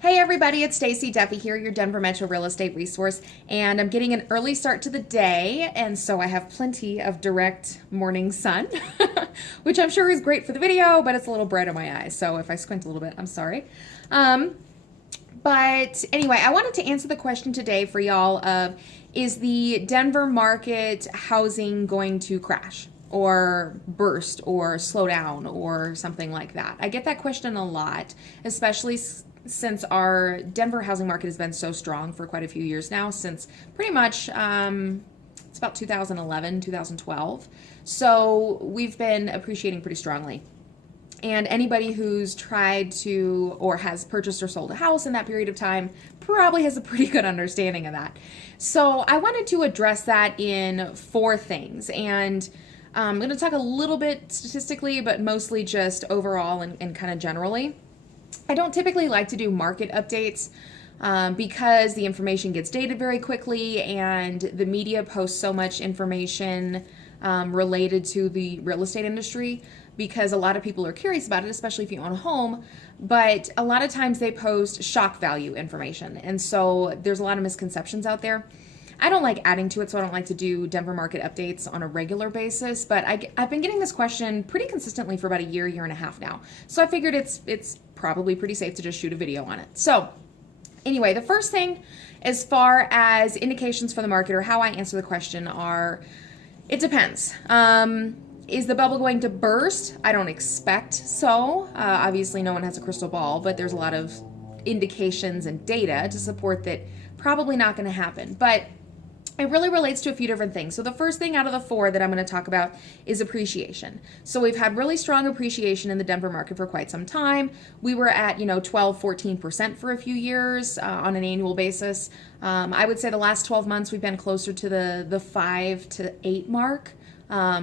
Hey everybody, it's Stacy Duffy here, your Denver Metro real estate resource, and I'm getting an early start to the day, and so I have plenty of direct morning sun, which I'm sure is great for the video, but it's a little bright on my eyes, so if I squint a little bit, I'm sorry. But anyway, I wanted to answer the question today for y'all of, is the Denver market housing going to crash or burst or slow down or something like that? I get that question a lot, especially since our Denver housing market has been so strong for quite a few years now, since pretty much it's about 2011, 2012. So we've been appreciating pretty strongly. And anybody who's tried to or has purchased or sold a house in that period of time probably has a pretty good understanding of that. So I wanted to address that in four things. And I'm going to talk a little bit statistically, but mostly just overall and kind of generally. I don't typically like to do market updates because the information gets dated very quickly and the media posts so much information related to the real estate industry because a lot of people are curious about it, especially if you own a home, but a lot of times they post shock value information. And so there's a lot of misconceptions out there. I don't like adding to it, so I don't like to do Denver market updates on a regular basis, but I've been getting this question pretty consistently for about a year and a half now. So I figured it's probably pretty safe to just shoot a video on it. So anyway, the first thing as far as indications for the market or how I answer the question are, it depends. Is the bubble going to burst? I don't expect so. Obviously, no one has a crystal ball, but there's a lot of indications and data to support that probably not going to happen. But it really relates to a few different things. So the first thing out of the four that I'm going to talk about is appreciation. So we've had really strong appreciation in the Denver market for quite some time. We were at, 12, 14% for a few years on an annual basis. I would say the last 12 months we've been closer to the 5 to 8 mark,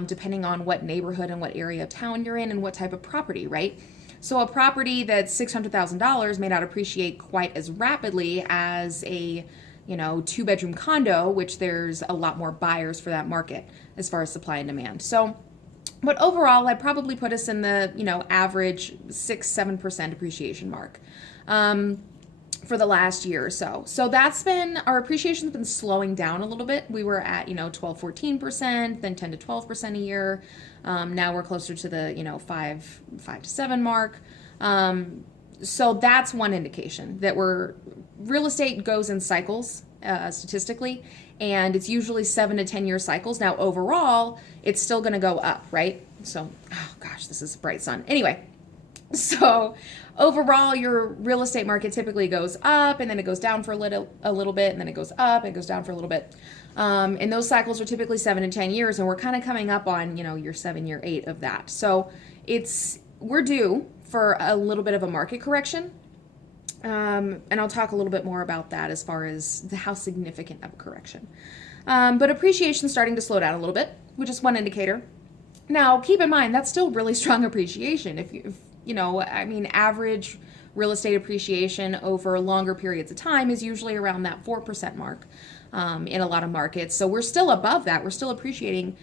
depending on what neighborhood and what area of town you're in and what type of property, right? So a property that's $600,000 may not appreciate quite as rapidly as a 2-bedroom condo, which there's a lot more buyers for that market as far as supply and demand. So, but overall, I'd probably put us in the, average 6-7% appreciation mark for the last year or so. So that's been, our appreciation's been slowing down a little bit. We were at, 12, 14%, then 10 to 12% a year. Now we're closer to the, 5 to 7 mark. So that's one indication that real estate goes in cycles statistically, and it's usually 7 to 10 year cycles. Now overall, it's still going to go up, right? So, oh gosh, this is bright sun. Anyway, so overall, your real estate market typically goes up, and then it goes down for a little bit, and then it goes up, and it goes down for a little bit. And those cycles are typically 7 to 10 years, and we're kind of coming up on your 7, year 8 of that. So we're due for a little bit of a market correction. And I'll talk a little bit more about that as far as how significant of a correction. But appreciation's starting to slow down a little bit, which is one indicator. Now, keep in mind, that's still really strong appreciation. Average real estate appreciation over longer periods of time is usually around that 4% mark in a lot of markets. So we're still above that. We're still appreciating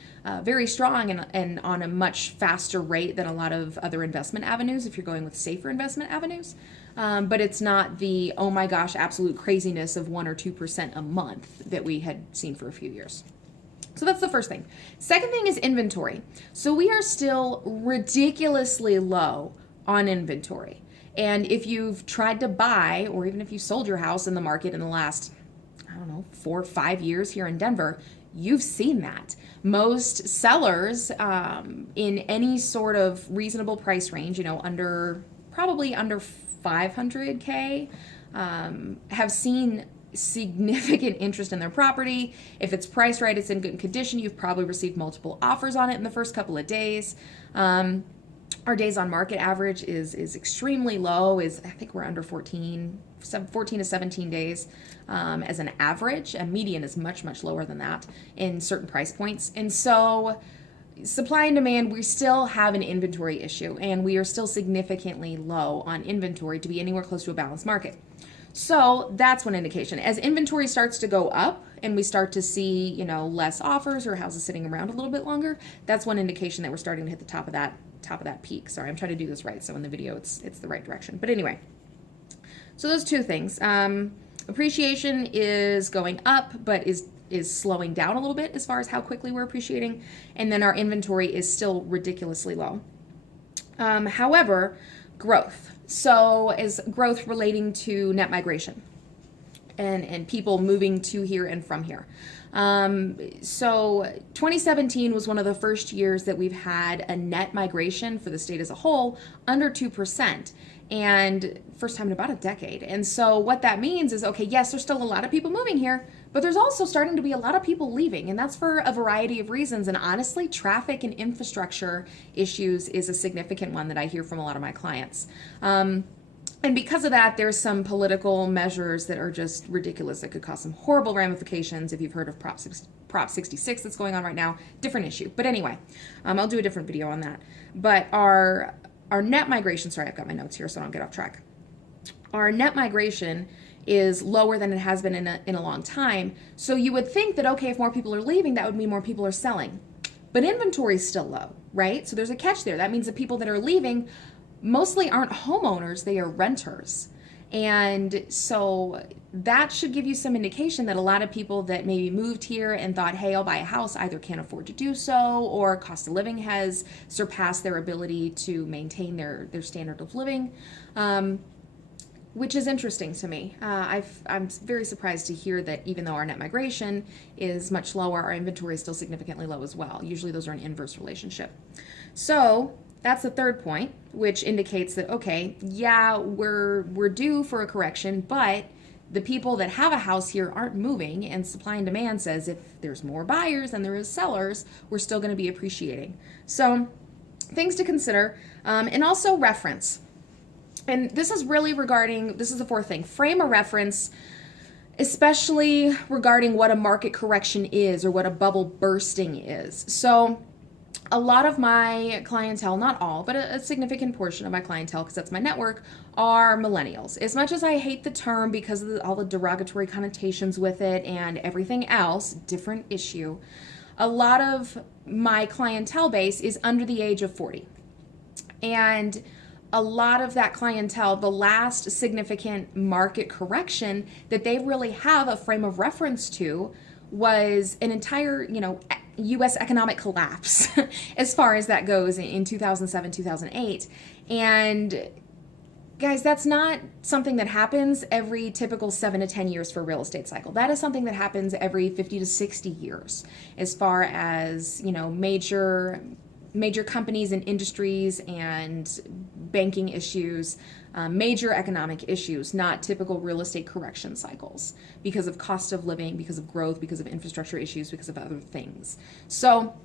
very strong and on a much faster rate than a lot of other investment avenues if you're going with safer investment avenues. But it's not the, oh my gosh, absolute craziness of 1 or 2% a month that we had seen for a few years. So that's the first thing. Second thing is inventory. So we are still ridiculously low on inventory. And if you've tried to buy, or even if you sold your house in the market in the last, 4 or 5 years here in Denver, you've seen that. Most sellers in any sort of reasonable price range, probably under 500K, have seen significant interest in their property. If it's priced right, it's in good condition, you've probably received multiple offers on it in the first couple of days. Our days on market average is extremely low. I think we're under 14 to 17 days as an average. A median is much, much lower than that in certain price points. And so supply and demand, we still have an inventory issue, and we are still significantly low on inventory to be anywhere close to a balanced market. So that's one indication. As inventory starts to go up and we start to see, less offers or houses sitting around a little bit longer, that's one indication that we're starting to hit the top of that peak. Sorry, I'm trying to do this right, so in the video it's the right direction. But anyway, So those two things. Appreciation is going up, but is slowing down a little bit as far as how quickly we're appreciating. And then our inventory is still ridiculously low. However, growth. So is growth relating to net migration and people moving to here and from here. So 2017 was one of the first years that we've had a net migration for the state as a whole under 2%, and first time in about a decade. And so what that means is, okay, yes, there's still a lot of people moving here, but there's also starting to be a lot of people leaving, and that's for a variety of reasons. And honestly, traffic and infrastructure issues is a significant one that I hear from a lot of my clients. And because of that, there's some political measures that are just ridiculous that could cause some horrible ramifications. If you've heard of Prop 66 that's going on right now, different issue. But anyway, I'll do a different video on that. But our net migration, sorry, I've got my notes here so I don't get off track. Our net migration is lower than it has been in a long time. So you would think that, okay, if more people are leaving, that would mean more people are selling. But inventory is still low, right? So there's a catch there. That means the people that are leaving mostly aren't homeowners, they are renters. And so that should give you some indication that a lot of people that maybe moved here and thought, hey, I'll buy a house, either can't afford to do so, or cost of living has surpassed their ability to maintain their standard of living, which is interesting to me. I'm very surprised to hear that even though our net migration is much lower, our inventory is still significantly low as well. Usually those are an inverse relationship. So that's the third point, which indicates that, okay, yeah, we're due for a correction, but the people that have a house here aren't moving, and supply and demand says if there's more buyers than there is sellers, we're still going to be appreciating. So things to consider, and also reference. And this is really regarding, this is the fourth thing, frame a reference, especially regarding what a market correction is or what a bubble bursting is. So a lot of my clientele, not all, but a significant portion of my clientele, because that's my network, are millennials. As much as I hate the term because of all the derogatory connotations with it and everything else, different issue, a lot of my clientele base is under the age of 40. And a lot of that clientele, the last significant market correction that they really have a frame of reference to was an entire, U.S. economic collapse as far as that goes in 2007, 2008. And guys, that's not something that happens every typical 7 to 10 years for a real estate cycle. That is something that happens every 50 to 60 years as far as, major companies and industries and banking issues, major economic issues, not typical real estate correction cycles because of cost of living, because of growth, because of infrastructure issues, because of other things. So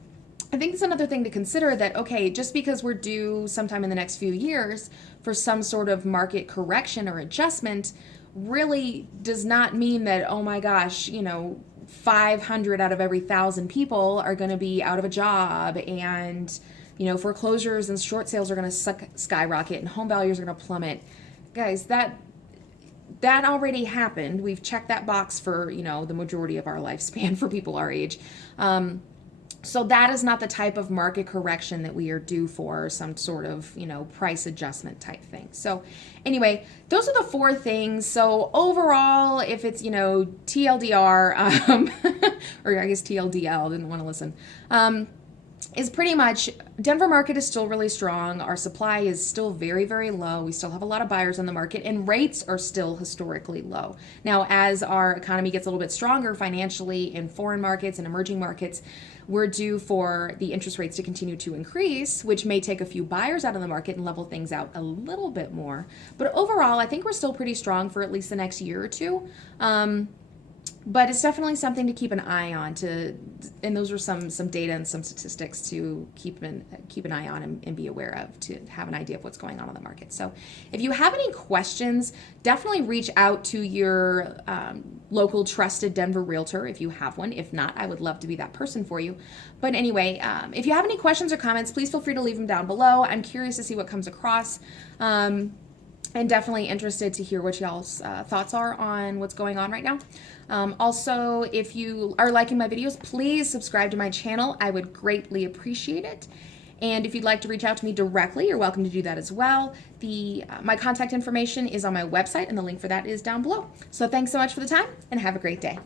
I think it's another thing to consider that, okay, just because we're due sometime in the next few years for some sort of market correction or adjustment really does not mean that, oh my gosh, 500 out of every 1,000 people are going to be out of a job, and foreclosures and short sales are going to skyrocket and home values are going to plummet. Guys, that already happened. We've checked that box for, the majority of our lifespan for people our age. So that is not the type of market correction that we are due for, some sort of, price adjustment type thing. So anyway, those are the four things. So overall, if it's, TLDR, or I guess TLDL, didn't want to listen, is pretty much Denver market is still really strong. Our supply is still very, very low. We still have a lot of buyers on the market, and rates are still historically low. Now, as our economy gets a little bit stronger financially in foreign markets and emerging markets, we're due for the interest rates to continue to increase, which may take a few buyers out of the market and level things out a little bit more. But overall, I think we're still pretty strong for at least the next year or two. But it's definitely something to keep an eye on, and those are some data and some statistics to keep an eye on and be aware of, to have an idea of what's going on the market. So if you have any questions, definitely reach out to your local trusted Denver realtor if you have one. If not, I would love to be that person for you. But anyway, if you have any questions or comments, please feel free to leave them down below. I'm curious to see what comes across. And definitely interested to hear what y'all's thoughts are on what's going on right now. Also, if you are liking my videos, please subscribe to my channel. I would greatly appreciate it. And if you'd like to reach out to me directly, you're welcome to do that as well. My contact information is on my website, and the link for that is down below. So thanks so much for the time, and have a great day.